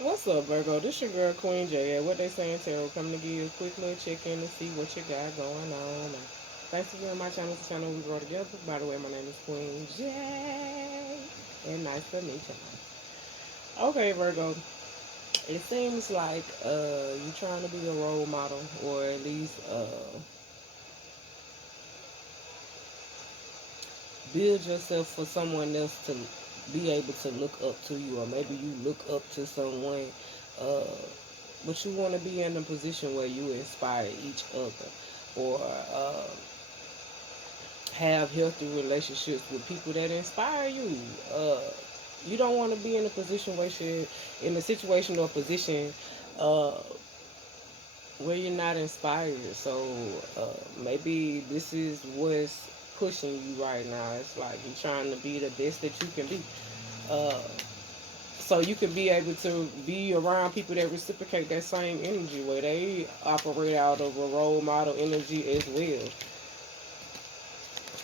What's up, Virgo? This your girl Queen J. Yeah, what they saying, Tarot? Coming to give you a quick little check-in to see what you got going on. Thanks for viewing my channel. It's the channel we grow together. By the way, my name is Queen J. And nice to meet you. Okay, Virgo. It seems like you're trying to be a role model, or at least build yourself for someone else to be able to look up to you, or maybe you look up to someone, uh, but you want to be in a position where you inspire each other, or have healthy relationships with people that inspire you. Uh, you don't want to be in a position where you're in a situation or position uh, where you're not inspired. So maybe this is what's pushing you right now. It's like you're trying to be the best that you can be. Uh, so you can be able to be around people that reciprocate that same energy, where they operate out of a role model energy as well.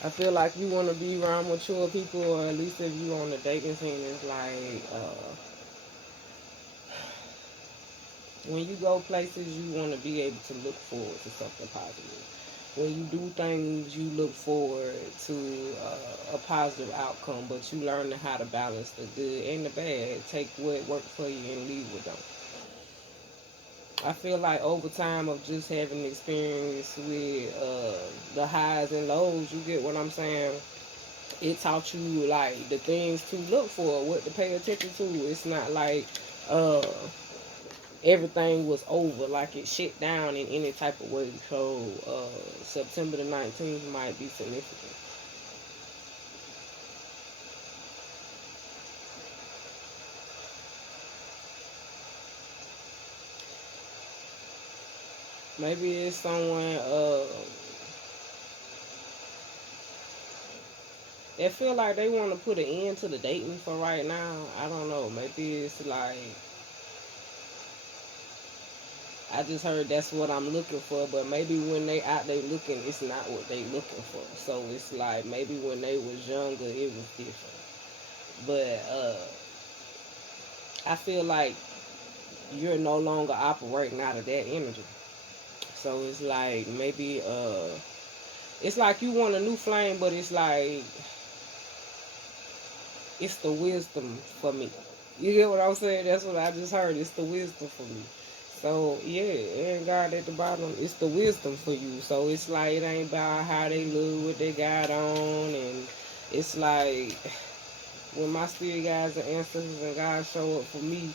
I feel like you want to be around mature people, or at least if you on the dating scene, it's like when you go places, you want to be able to look forward to something positive. When you do things, you look forward to a positive outcome, but you learn how to balance the good and the bad. Take what worked for you and leave what don't. I feel like over time of just having experience with the highs and lows, you get what I'm saying. It taught you like the things to look for, what to pay attention to. It's not like uh everything was over, like it shit down in any type of way. So September the 19th might be significant. Maybe it's someone that feel like they want to put an end to the dating for right now. I don't know. Maybe it's like I just heard that's what I'm looking for, but maybe when they out there looking, it's not what they looking for. So it's like maybe when they was younger, it was different. But I feel like you're no longer operating out of that energy. So it's like maybe it's like you want a new flame, but it's like it's the wisdom for me. You get what I'm saying? That's what I just heard. It's the wisdom for me. So yeah, and God at the bottom, it's the wisdom for you. So it's like it ain't about how they look, what they got on, and it's like when my spirit guides and ancestors and God show up for me,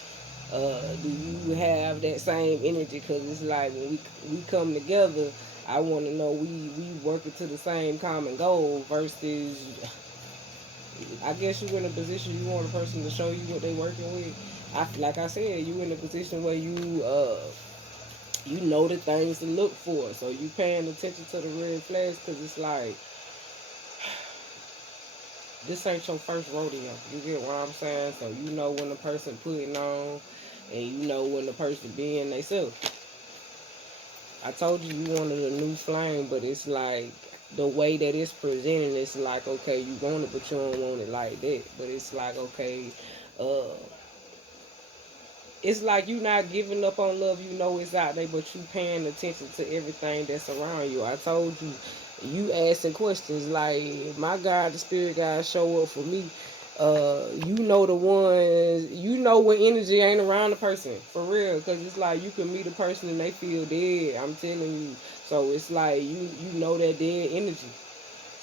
do you have that same energy? Because it's like when we come together, I want to know we working to the same common goal versus I guess you in a position you want a person to show you what they working with. Like I said, you in a position where you know the things to look for, so you paying attention to the red flags because it's like this ain't your first rodeo. You get what I'm saying? So you know when the person putting on, and you know when the person being themselves. I told you you wanted a new flame, but it's like the way that it's presented, it's like okay, you want it, but you don't want it like that. But it's like okay, uh, it's like you not giving up on love. You know it's out there, but you paying attention to everything that's around you. I told you, you asking questions like my God, the spirit guys show up for me. You know the ones you know when energy ain't around the person for real, because it's like you can meet a person and they feel dead. I'm telling you, so it's like you know that dead energy.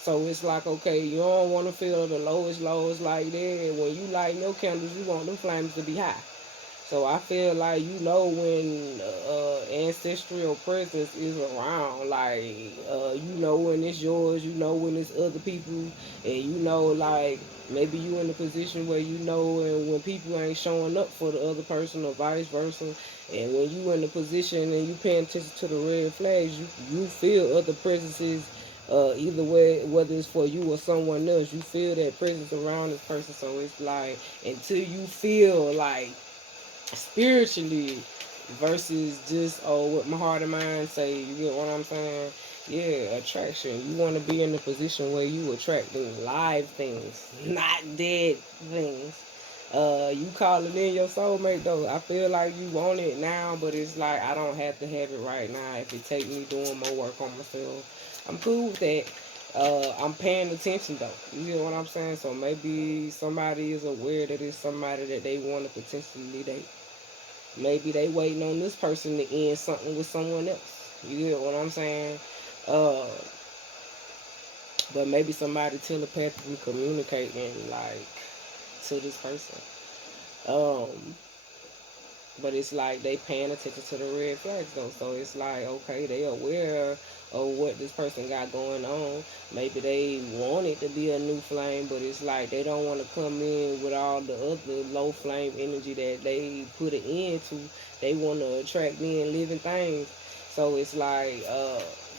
So it's like okay, you don't want to feel the lowest lows like that. When you light your candles, you want them flames to be high. So I feel like you know when ancestral presence is around, like you know when it's yours, you know when it's other people, and you know like maybe you in a position where you know and when people ain't showing up for the other person or vice versa, and when you in a position and you paying attention to the red flags, you feel other presences. Either way, whether it's for you or someone else, you feel that presence around this person. So it's like until you feel like spiritually versus just what my heart and mind say. You get what I'm saying? Yeah, attraction. You want to be in a position where you attracting live things, not dead things. You calling in your soulmate though. I feel like you want it now, but it's like I don't have to have it right now. If it take me doing more work on myself, I'm cool with that. I'm paying attention though. You get what I'm saying? So maybe somebody is aware that it's somebody that they want to potentially date. Maybe they waiting on this person to end something with someone else. You get what I'm saying? Uh, but maybe somebody telepathically communicating like to this person. Um, but it's like they paying attention to the red flags though. So it's like okay, they aware of what this person got going on. Maybe they want it to be a new flame, but it's like they don't want to come in with all the other low flame energy that they put it into. They want to attract in living things. So it's like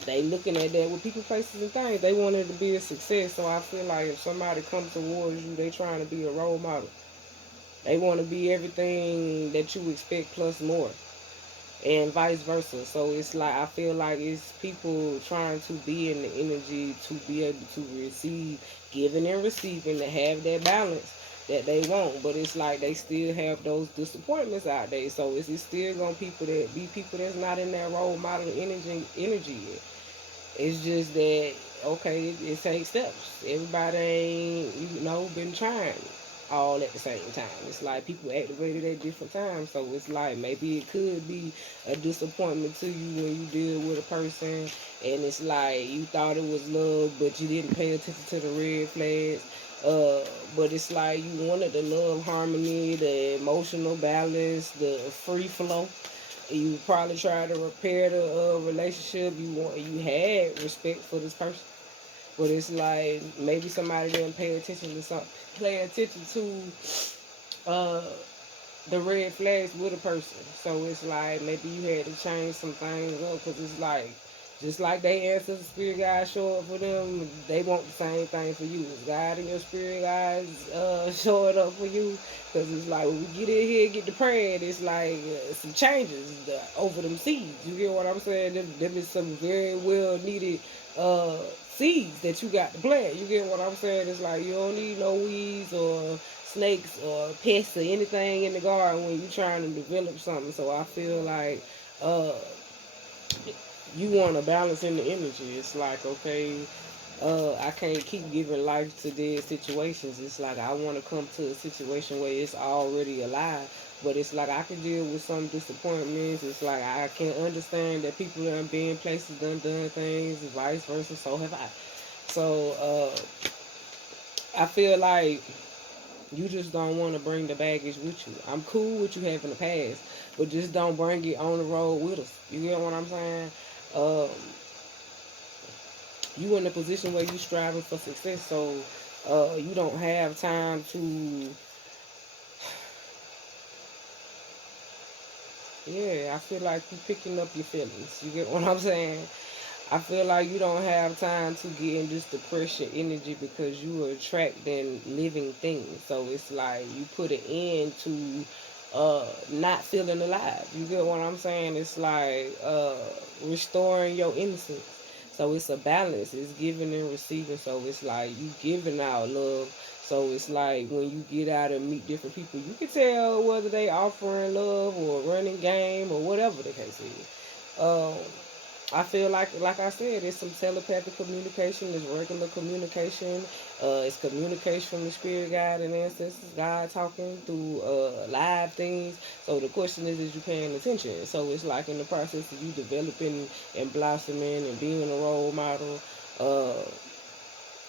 they looking at that with people, places, and things. They want it to be a success. So I feel like if somebody comes towards you, they trying to be a role model. They want to be everything that you expect plus more, and vice versa. So it's like I feel like it's people trying to be in the energy to be able to receive, giving and receiving, to have that balance that they want. But it's like they still have those disappointments out there. So it's still gonna be people that's not in that role model energy yet. It's just that okay, it takes steps. Everybody ain't been trying all at the same time. It's like people activated at different times, so it's like maybe it could be a disappointment to you when you deal with a person, and it's like you thought it was love, but you didn't pay attention to the red flags. Uh, but it's like you wanted the love, harmony, the emotional balance, the free flow. You probably tried to repair the relationship. You had respect for this person, but it's like maybe somebody didn't pay attention to the red flags with a person. So it's like maybe you had to change some things up because it's like just like they ancestors, spirit guides show up for them, they want the same thing for you. Is God and your spirit guides showing up for you? Because it's like when we get in here and get to praying, it's like some changes over them seeds. You get what I'm saying? Them is some very well needed seeds that you got to plant. You get what I'm saying? It's like you don't need no weeds or snakes or pests or anything in the garden when you're trying to develop something. So I feel like uh, you want a balance in the energy. It's like, okay, I can't keep giving life to dead situations. It's like I want to come to a situation where it's already alive. But it's like I can deal with some disappointments. It's like I can understand that people have been places, done things, and vice versa. So have I. So I feel like you just don't want to bring the baggage with you. I'm cool with you having the past, but just don't bring it on the road with us. You get what I'm saying? Um, you in a position where you striving for success, so you don't have time to. Yeah, I feel like you picking up your feelings. You get what I'm saying? I feel like you don't have time to get in this depression energy because you are attracting living things. So it's like you put an end to not feeling alive. You get what I'm saying? It's like restoring your innocence. So it's a balance. It's giving and receiving. So it's like you giving out love. So it's like when you get out and meet different people, you can tell whether they offering love or running game or whatever the case is. I feel like I said, it's some telepathic communication, it's regular communication, it's communication from the spirit guide and ancestors, God talking through live things. So the question is you paying attention? So it's like in the process of you developing and blossoming and being a role model, uh,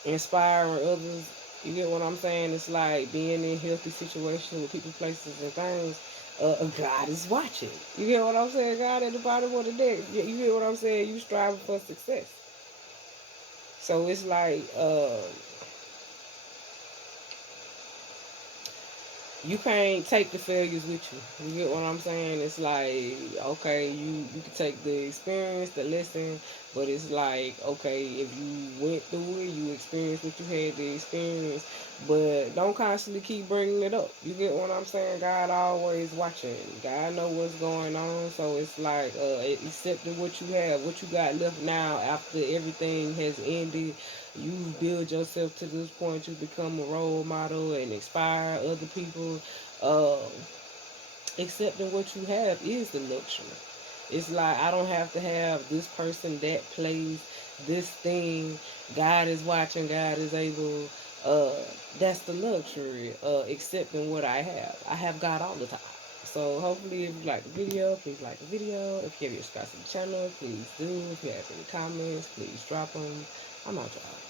inspiring others. You get what I'm saying? It's like being in healthy situations with people, places, and things. God is watching. You get what I'm saying? God at the bottom of the deck. You get what I'm saying? You striving for success. So it's like you can't take the failures with you. You get what I'm saying? It's like okay, you can take the experience, the lesson, But it's like, okay, if you went through it, you experienced what you had to experience, but don't constantly keep bringing it up. You get what I'm saying? God always watching. God know what's going on. So it's like accepting what you have, what you got left now after everything has ended. You build yourself to this point. You become a role model and inspire other people. Uh, accepting what you have is the luxury. It's like I don't have to have this person, that place, this thing. God is watching. God is able. Uh, that's the luxury. Accepting what I have. I have God all the time. So hopefully, if you like the video, please like the video. If you have your subscribe to the channel, please do. If you have any comments, please drop them. I'm out, y'all.